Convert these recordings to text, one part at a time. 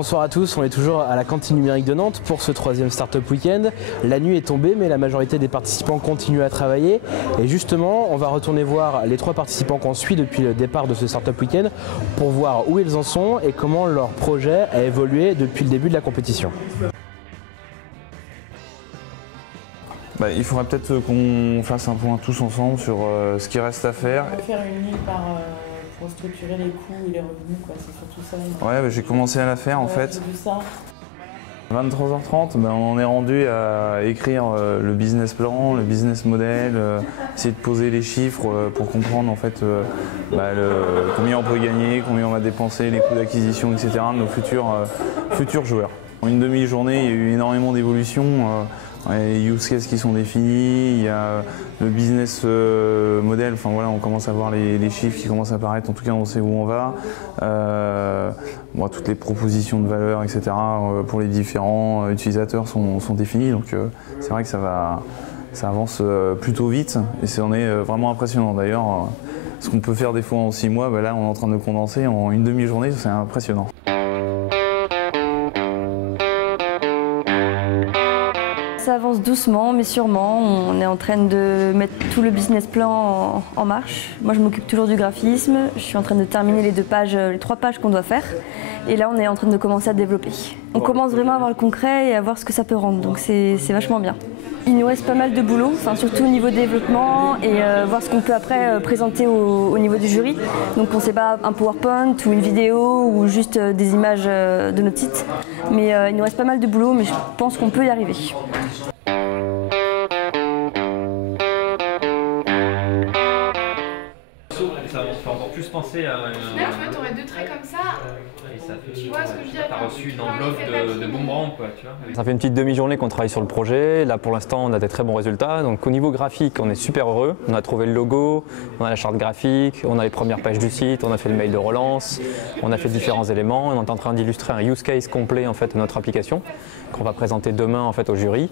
Bonsoir à tous, on est toujours à la cantine numérique de Nantes pour ce 3e Startup Weekend. La nuit est tombée mais la majorité des participants continuent à travailler et justement on va retourner voir les 3 participants qu'on suit depuis le départ de ce Startup Weekend pour voir où ils en sont et comment leur projet a évolué depuis le début de la compétition. Il faudrait peut-être qu'on fasse un point tous ensemble sur ce qui reste à faire. On va faire une nuit pour structurer les coûts et les revenus, c'est surtout ça. Ouais, j'ai commencé à la faire en fait. 23h30, on en est rendu à écrire le business plan, le business model, essayer de poser les chiffres pour comprendre en fait combien on peut gagner, combien on va dépenser, les coûts d'acquisition, etc. de nos futurs joueurs. En une demi-journée, il y a eu énormément d'évolutions. Les use cases qui sont définis, il y a le business model, enfin voilà, on commence à voir les chiffres qui commencent à apparaître, en tout cas on sait où on va. Toutes les propositions de valeur, etc. pour les différents utilisateurs sont définies, donc c'est vrai que ça avance plutôt vite et c'en est vraiment impressionnant. D'ailleurs, ce qu'on peut faire des fois en 6 mois, là on est en train de condenser en une demi-journée, c'est impressionnant. Ça avance doucement mais sûrement, on est en train de mettre tout le business plan en marche. Moi je m'occupe toujours du graphisme, je suis en train de terminer les 3 pages qu'on doit faire et là on est en train de commencer à développer. On commence vraiment à voir le concret et à voir ce que ça peut rendre, donc c'est vachement bien. Il nous reste pas mal de boulot, surtout au niveau développement et voir ce qu'on peut après présenter au niveau du jury. Donc on ne sait pas un PowerPoint ou une vidéo ou juste des images de notre site. Mais il nous reste pas mal de boulot, mais je pense qu'on peut y arriver. Ça fait encore plus penser à... Là, tu vois, t'aurais 2 traits comme ça. Tu vois ce que je veux dire? T'as reçu une enveloppe de boomerang, quoi, tu vois. Ça fait une petite demi-journée qu'on travaille sur le projet. Là, pour l'instant, on a des très bons résultats. Donc, au niveau graphique, on est super heureux. On a trouvé le logo, on a la charte graphique, on a les premières pages du site, on a fait le mail de relance, on a fait différents éléments. On est en train d'illustrer un use case complet en fait de notre application qu'on va présenter demain en fait au jury.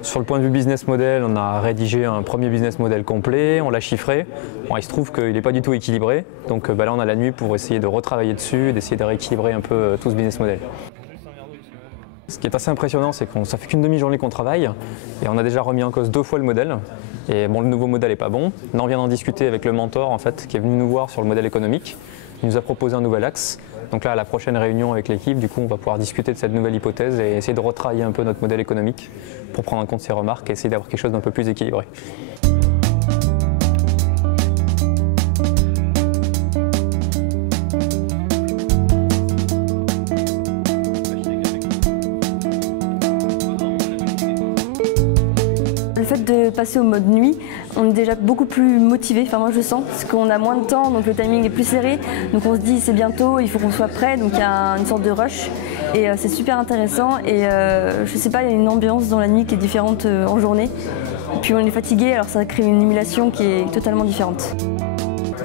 Sur le point de vue business model, on a rédigé un premier business model complet, on l'a chiffré. Bon, il se trouve qu'il n'est pas du tout équilibré. Donc là, on a la nuit pour essayer de retravailler dessus, d'essayer de rééquilibrer un peu tout ce business model. Ce qui est assez impressionnant, c'est que ça fait qu'une demi-journée qu'on travaille et on a déjà remis en cause 2 fois le modèle. Et bon, le nouveau modèle n'est pas bon. Là, on vient d'en discuter avec le mentor en fait, qui est venu nous voir sur le modèle économique. Il nous a proposé un nouvel axe. Donc là, à la prochaine réunion avec l'équipe, du coup, on va pouvoir discuter de cette nouvelle hypothèse et essayer de retravailler un peu notre modèle économique pour prendre en compte ces remarques et essayer d'avoir quelque chose d'un peu plus équilibré. Le fait de passer au mode nuit, on est déjà beaucoup plus motivé, moi je sens, parce qu'on a moins de temps, donc le timing est plus serré, donc on se dit c'est bientôt, il faut qu'on soit prêt, donc il y a une sorte de rush et c'est super intéressant et je sais pas, il y a une ambiance dans la nuit qui est différente en journée, et puis on est fatigué, alors ça crée une émulation qui est totalement différente.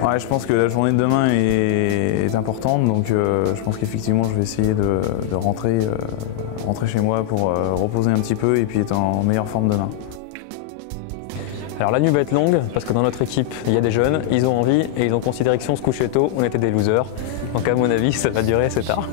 Ouais, je pense que la journée de demain est importante, donc je pense qu'effectivement je vais essayer de rentrer chez moi pour reposer un petit peu et puis être en meilleure forme demain. Alors la nuit va être longue parce que dans notre équipe il y a des jeunes, ils ont envie et ils ont considéré que si on se couchait tôt, on était des losers. Donc à mon avis ça va durer assez tard.